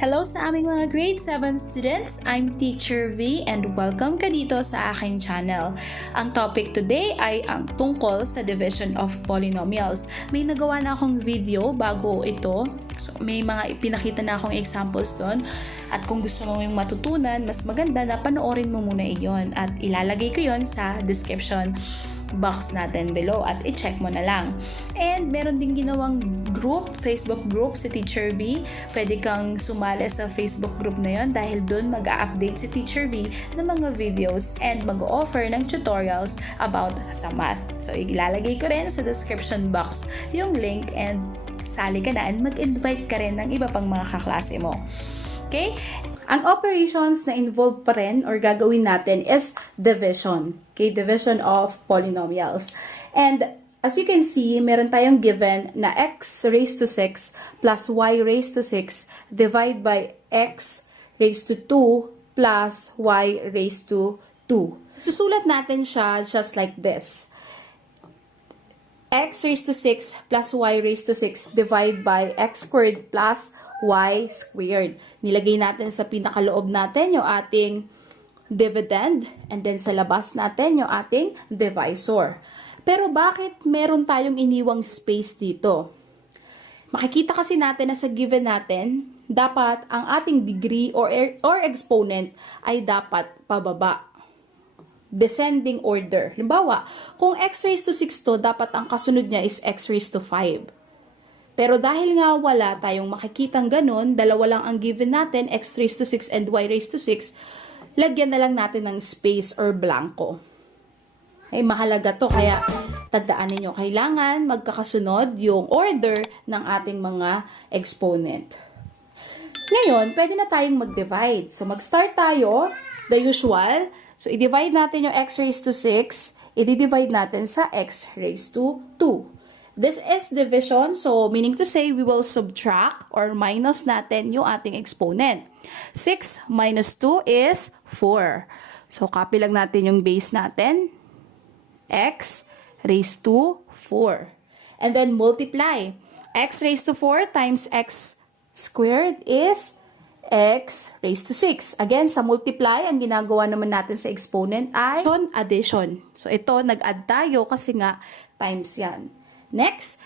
Hello sa aming mga grade 7 students, I'm Teacher V and welcome ka dito sa aking channel. Ang topic today ay ang tungkol sa division of polynomials. May nagawa na akong video bago ito, so may mga ipinakita na akong examples doon. At kung gusto mo yung matutunan, mas maganda na panoorin mo muna iyon at ilalagay ko yon sa description box natin below at i-check mo na lang. And meron din ginawang group, Facebook group si Teacher V. Pwede kang sumali sa Facebook group na yon dahil dun mag-a-update si Teacher V ng mga videos and mag-offer ng tutorials about sa math. So ilalagay ko rin sa description box yung link and sali ka na and mag-invite ka rin ng iba pang mga kaklase mo. Okay? Ang operations na involved pa rin or gagawin natin is division. Okay? Division of polynomials. And as you can see, meron tayong given na x raised to 6 plus y raised to 6 divide by x raised to 2 plus y raised to 2. Susulat natin siya just like this. X raised to 6 plus y raised to 6 divide by x squared plus y squared. Nilagay natin sa pinakaloob natin yung ating dividend and then sa labas natin yung ating divisor. Pero bakit meron tayong iniwang space dito? Makikita kasi natin na sa given natin, dapat ang ating degree or exponent ay dapat pababa. Descending order. Halimbawa, kung x raised to 6 to, dapat ang kasunod niya is x raised to 5. Pero dahil nga wala tayong makikitang ganun, dalawa lang ang given natin, x raised to 6 and y raised to 6, lagyan na lang natin ng space or blanco. Ay, mahalaga to, kaya tandaan ninyo, kailangan magkakasunod yung order ng ating mga exponent. Ngayon, pwede na tayong mag-divide. So, mag-start tayo, the usual. So, i-divide natin yung x raised to 6, i-divide natin sa x raised to 2. This is division, so meaning to say we will subtract or minus natin yung ating exponent. 6 minus 2 is 4. So copy lang natin yung base natin. X raised to 4. And then multiply. X raised to 4 times x squared is x raised to 6. Again, sa multiply, ang ginagawa naman natin sa exponent ay addition. So ito, nag-add tayo kasi nga times yan. Next,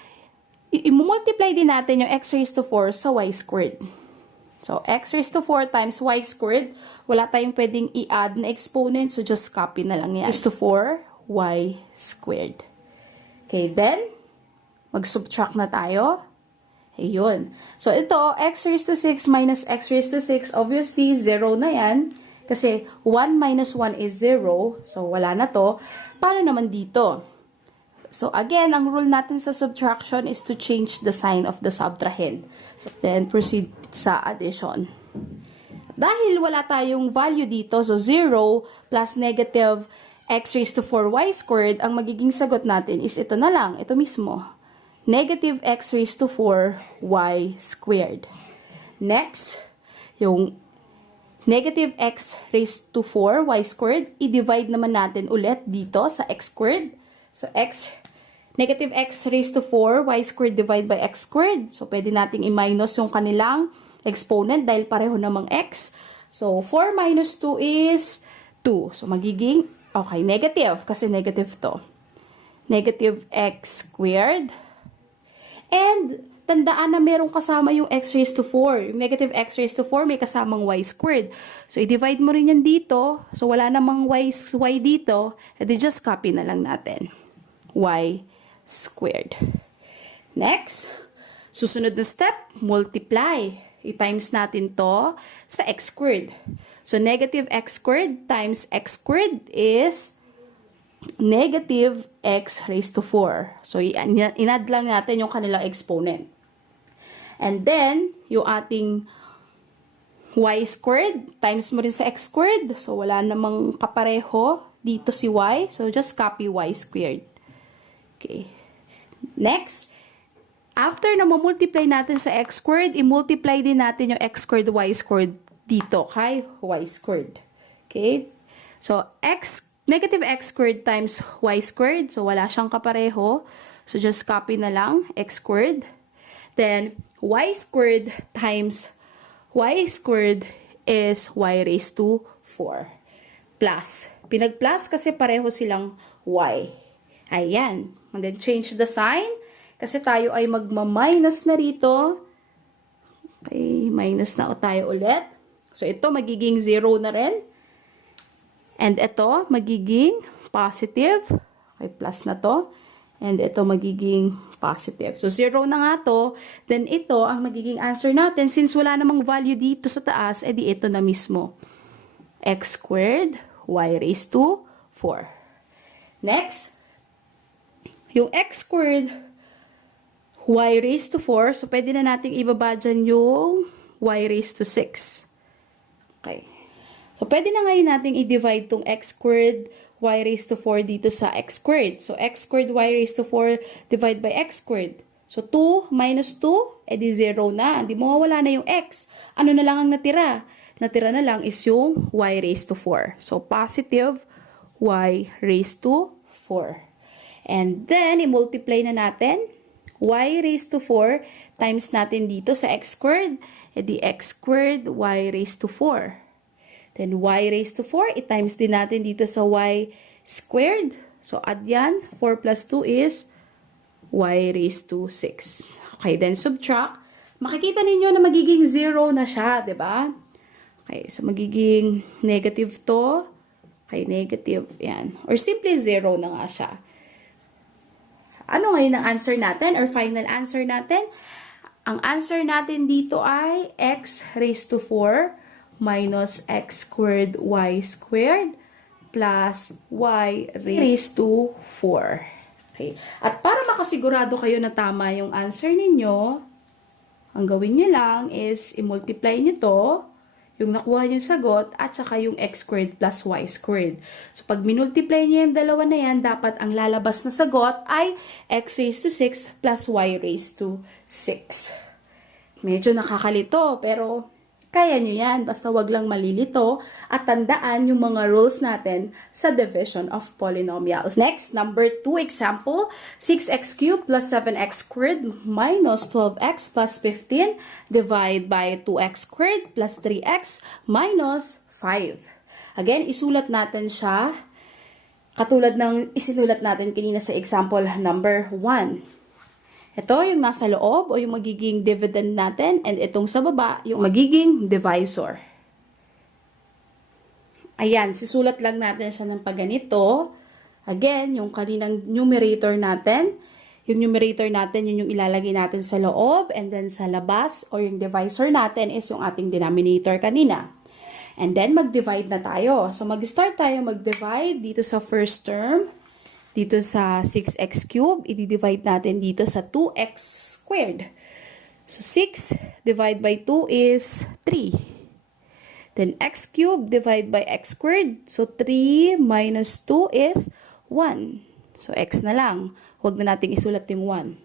i-multiply din natin yung x raised to 4 sa y squared. So, x raised to 4 times y squared, wala tayong pwedeng i-add na exponent, so just copy na lang yan. Raised to 4, y squared. Okay, then, mag-subtract na tayo. Ayun. So, ito, x raised to 6 minus x raised to 6, obviously, 0 na yan. Kasi, 1 minus 1 is 0. So, wala na to. Paano naman dito? So, again, ang rule natin sa subtraction is to change the sign of the subtrahend. So, then, proceed sa addition. Dahil wala tayong value dito, so 0 plus negative x raised to 4y squared, ang magiging sagot natin is ito na lang, ito mismo. Negative x raised to 4y squared. Next, yung negative x raised to 4y squared, i-divide naman natin ulit dito sa x squared. So, negative x raised to 4, y squared divided by x squared. So, pwede nating i-minus yung kanilang exponent dahil pareho namang x. So, 4 minus 2 is 2. So, magiging, okay, negative kasi negative to. Negative x squared. And, tandaan na merong kasama yung x raised to 4. Yung negative x raised to 4 may kasamang y squared. So, i-divide mo rin yan dito. So, wala namang y dito. Edi just copy na lang natin. Y squared. Next, susunod na step, multiply. I-times natin to sa x squared. So, negative x squared times x squared is negative x raised to 4. So, in-add lang natin yung kanilang exponent. And then, yung ating y squared, times mo rin sa x squared. So, wala namang kapareho dito si y. So, just copy y squared. Okay. Next, after na multiply natin sa x squared, i-multiply din natin yung x squared, y squared dito kay y squared. Okay? So, negative x squared times y squared. So, wala siyang kapareho. So, just copy na lang x squared. Then, y squared times y squared is y raised to 4. Plus. Pinag-plus kasi pareho silang y. Ayan. And then change the sign. Kasi tayo ay magma-minus na rito. Okay, minus na tayo ulit. So, ito magiging 0 na rin. And ito magiging positive. Okay, plus na to. And ito magiging positive. So, 0 na nga to. Then, ito ang magiging answer natin. Since wala namang value dito sa taas, edi ito na mismo. X squared, y raised to 4. Next, yung x squared, y raised to 4. So, pwede na nating ibaba dyan yung y raised to 6. Okay. So, pwede na ngayon nating i-divide tong x squared, y raised to 4 dito sa x squared. So, x squared, y raised to 4 divide by x squared. So, 2 minus 2, edi 0 na. Hindi mawawala na yung x. Ano na lang ang natira? Natira na lang is yung y raised to 4. So, positive y raised to 4. And then, i-multiply na natin. Y raised to 4 times natin dito sa x squared. Edi x squared, y raised to 4. Then, y raised to 4, i-times din natin dito sa y squared. So, add yan. 4 plus 2 is y raised to 6. Okay, then subtract. Makikita ninyo na magiging 0 na siya, diba? Okay, so magiging negative to. Okay, negative. Yan. Or simply 0 na nga siya. Ano ngayon ang answer natin or final answer natin? Ang answer natin dito ay x raised to 4 minus x squared y squared plus y raised to 4. Okay. At para makasigurado kayo na tama yung answer ninyo, ang gawin nyo lang is i-multiply nyo to, yung nakuha yung sagot, at saka yung x squared plus y squared. So, pag minultiply nyo yung dalawa na yan, dapat ang lalabas na sagot ay x raised to 6 plus y raised to 6. Medyo nakakalito, pero kaya nyo yan. Basta wag lang malilito at tandaan yung mga rules natin sa division of polynomials. Next, number 2 example, 6x cubed plus 7x squared minus 12x plus 15 divide by 2x squared plus 3x minus 5. Again, isulat natin siya katulad ng isinulat natin kanina sa example number 1. Ito yung nasa loob o yung magiging dividend natin and itong sa baba yung magiging divisor. Ayan, sisulat lang natin siya ng pagganito. Again, yung kaninang numerator natin, yun yung ilalagay natin sa loob and then sa labas o yung divisor natin is yung ating denominator kanina. And then mag-divide na tayo. So mag-start tayo mag-divide dito sa first term. Dito sa 6x cubed, i-divide natin dito sa 2x squared. So, 6 divided by 2 is 3. Then, x cubed divided by x squared. So, 3 minus 2 is 1. So, x na lang. Huwag na natin isulat yung 1.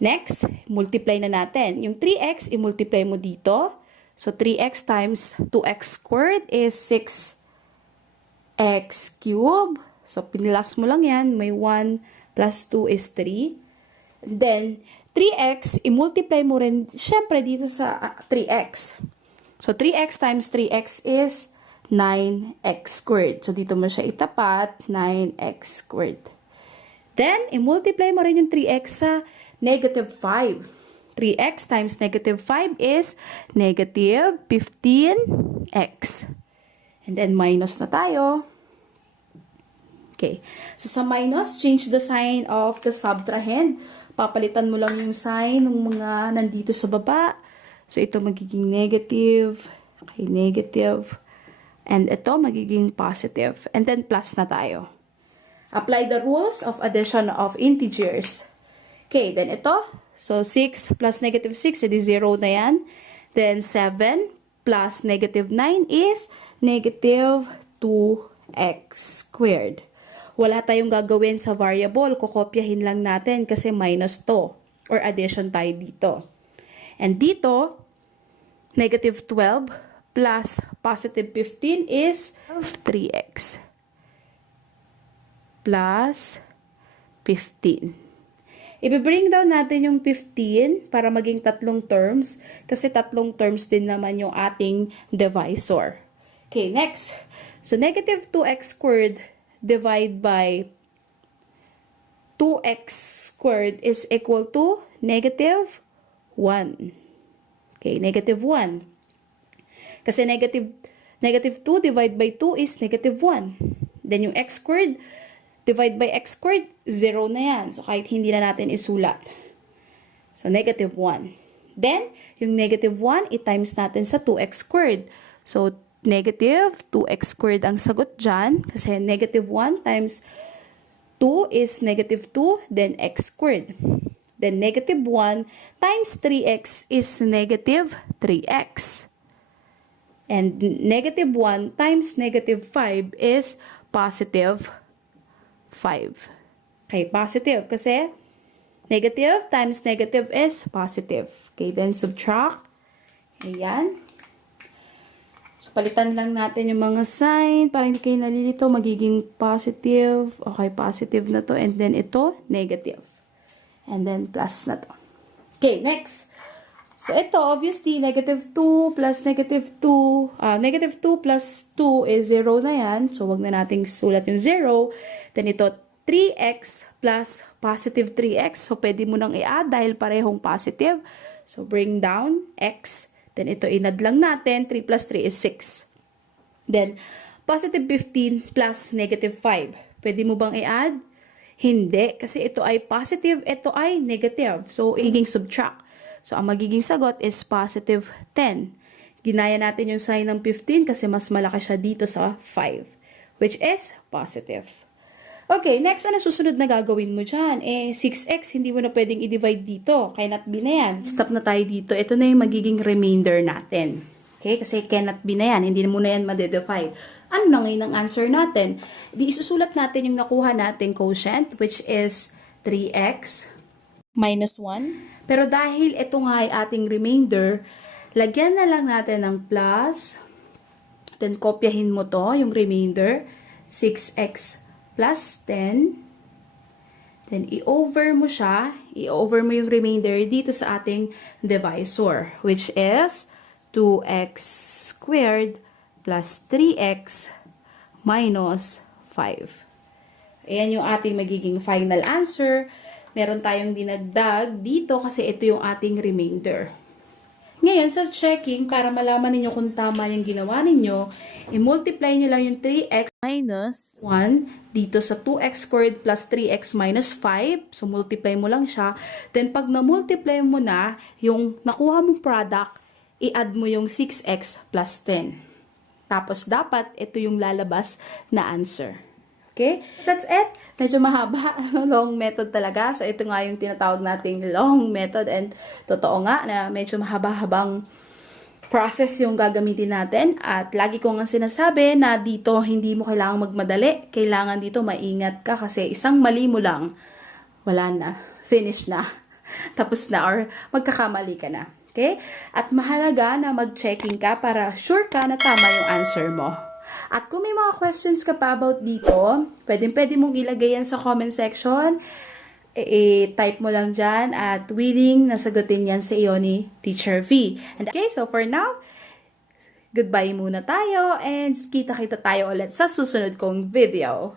Next, multiply na natin. Yung 3x, i-multiply mo dito. So, 3x times 2x squared is 6x cubed. So, pinilas mo lang yan. May 1 plus 2 is 3. Then, 3x, i-multiply mo rin, syempre, dito sa 3x. So, 3x times 3x is 9x squared. So, dito mo siya itapat, 9x squared. Then, i-multiply mo rin yung 3x sa negative 5. 3x times negative 5 is negative 15x. And then, minus na tayo. Okay. So, sa minus, change the sign of the subtrahend. Papalitan mo lang yung sign ng mga nandito sa baba. So, ito magiging negative. Okay, negative. And ito magiging positive. And then, plus na tayo. Apply the rules of addition of integers. Okay, then ito. So, 6 plus negative 6, edi 0 na yan. Then, 7 plus negative 9 is negative 2x squared. Wala tayong gagawin sa variable. Kukopyahin lang natin kasi minus to. Or addition tayo dito. And dito, negative 12 plus positive 15 is 3x. Plus 15. I-bring down natin yung 15 para maging tatlong terms kasi tatlong terms din naman yung ating divisor. Okay, next. So, negative 2x squared divided by 2x squared is equal to negative 1. Okay, negative 1. Kasi negative 2 divided by 2 is negative 1. Then yung x squared divide by x squared, 0 na yan. So, kahit hindi na natin isulat. So, negative 1. Then, yung negative 1, i-times natin sa 2x squared. So, negative 2x squared ang sagot dyan. Kasi negative 1 times 2 is negative 2, then x squared. Then, negative 1 times 3x is negative 3x. And negative 1 times negative 5 is positive 5. Okay, positive kasi negative times negative is positive. Okay, then subtract. Ayan. So, palitan lang natin yung mga sign para hindi kayo nalilito. Magiging positive. Okay, positive na to. And then ito, negative. And then plus na to. Okay, next. So, ito, obviously, negative 2 plus negative 2. Negative 2 plus 2 is 0 na yan. So, wag na nating sulat yung 0. Then, ito, 3x plus positive 3x. So, pwede mo nang i-add dahil parehong positive. So, bring down x. Then, ito, inad lang natin. 3 plus 3 is 6. Then, positive 15 plus negative 5. Pwede mo bang i-add? Hindi. Kasi ito ay positive, ito ay negative. So, iging subtract. So, ang magiging sagot is positive 10. Ginaya natin yung sign ng 15 kasi mas malaki siya dito sa 5, which is positive. Okay, next, ano susunod na gagawin mo dyan? 6x, hindi mo na pwedeng i-divide dito. Cannot be na yan. Stop na tayo dito. Ito na yung magiging remainder natin. Okay, kasi cannot be na yan. Hindi mo na yan ma-divide. Ano na ngayon ang answer natin? Di isusulat natin yung nakuha nating quotient, which is 3x minus 1. Pero dahil ito nga ay ating remainder, lagyan na lang natin ng plus. Then, kopyahin mo to, yung remainder. 6x plus 10. Then, i-over mo siya. I-over mo yung remainder dito sa ating divisor, which is 2x squared plus 3x minus 5. Ayan yung ating magiging final answer. Meron tayong dinagdag dito kasi ito yung ating remainder. Ngayon, sa checking, para malaman ninyo kung tama yung ginawa ninyo, i-multiply nyo lang yung 3x minus 1 dito sa 2x squared plus 3x minus 5. So, multiply mo lang siya. Then, pag na-multiply mo na yung nakuha mong product, i-add mo yung 6x plus 10. Tapos, dapat ito yung lalabas na answer. Okay? That's it. Medyo mahaba. Long method talaga. So, ito nga yung tinatawag nating long method. And totoo nga na medyo mahaba-habang process yung gagamitin natin. At lagi ko nga sinasabi na dito hindi mo kailangang magmadali. Kailangan dito maingat ka kasi isang mali mo lang, wala na. Finish na. Tapos na or magkakamali ka na. Okay? At mahalaga na mag-checking ka para sure ka na tama yung answer mo. At kung may mga questions ka pa about dito, pwede mong ilagay yan sa comment section. I-type mo lang dyan at willing na sagutin yan sa iyo ni Teacher V. And okay, so for now, goodbye muna tayo and kita-kita tayo ulit sa susunod kong video.